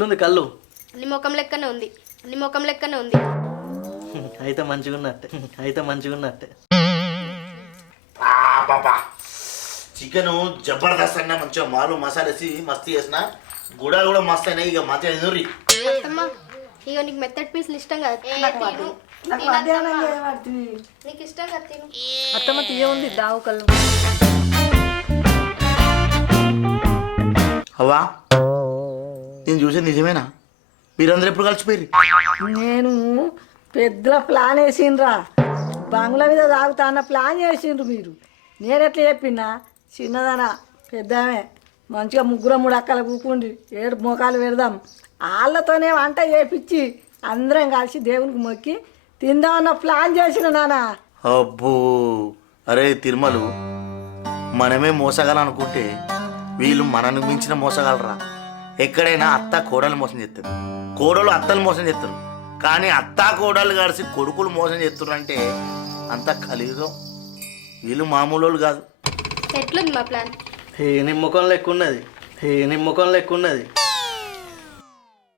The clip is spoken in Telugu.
ఎట్లుంది కళ్ళు? నీ ముఖం లెక్కనే ఉంది, నీ ముఖం లెక్కనే ఉంది. అయితే మంచిగున్నట్టే. బాబా చికెన్ జబర్దస్త్ అన్న, మంచిగా మాలు మసాలా వేసి మస్తు చేసిన, గుడాలు కూడా మస్తు అయినాయి. ఇక మంచిగా ఎదురి అత్తమ్మ, ఇక నీకు మెత్తటి పీసులు ఇష్టం కదా, నీకు ఇష్టం కదా తిను. అత్తమ్మ తీయ ఉంది దావు కళ్ళు. అవ్వా నేను చూసేది నిజమేనా? మీరందరూ ఎప్పుడు కలిసిపోయారు? నేను పెద్ద ప్లాన్ వేసిండ్రా, బంగ్లా మీద తాగుతా అన్న ప్లాన్ చేసిండ్రు మీరు. నేనెట్లా చెప్పినా చిన్నదనా పెద్దమే, మంచిగా ముగ్గురు అక్కలు కూకుండి 7 మోకాలు పెడదాం, వాళ్ళతోనే వంట చేపించి అందరం కలిసి దేవునికి మొక్కి తిందామన్న ప్లాన్ చేసిన నానా. అబ్బో అరే తిరుమలు, మనమే మోసగలం అనుకుంటే వీళ్ళు మనను మించిన మోసగలరా? ఎక్కడైనా అత్త కోడలు మోసం చేస్తారు, కోడలు అత్తలు మోసం చేస్తారు, కానీ అత్త కోడలు కలిసి కొడుకులు మోసం చేస్తున్నారు అంటే అంత కలియుగం. వీళ్ళు మామూలు వాళ్ళు కాదు. ఎట్లుంది మా ప్లాన్? నీ ముఖం లెక్క ఉన్నది.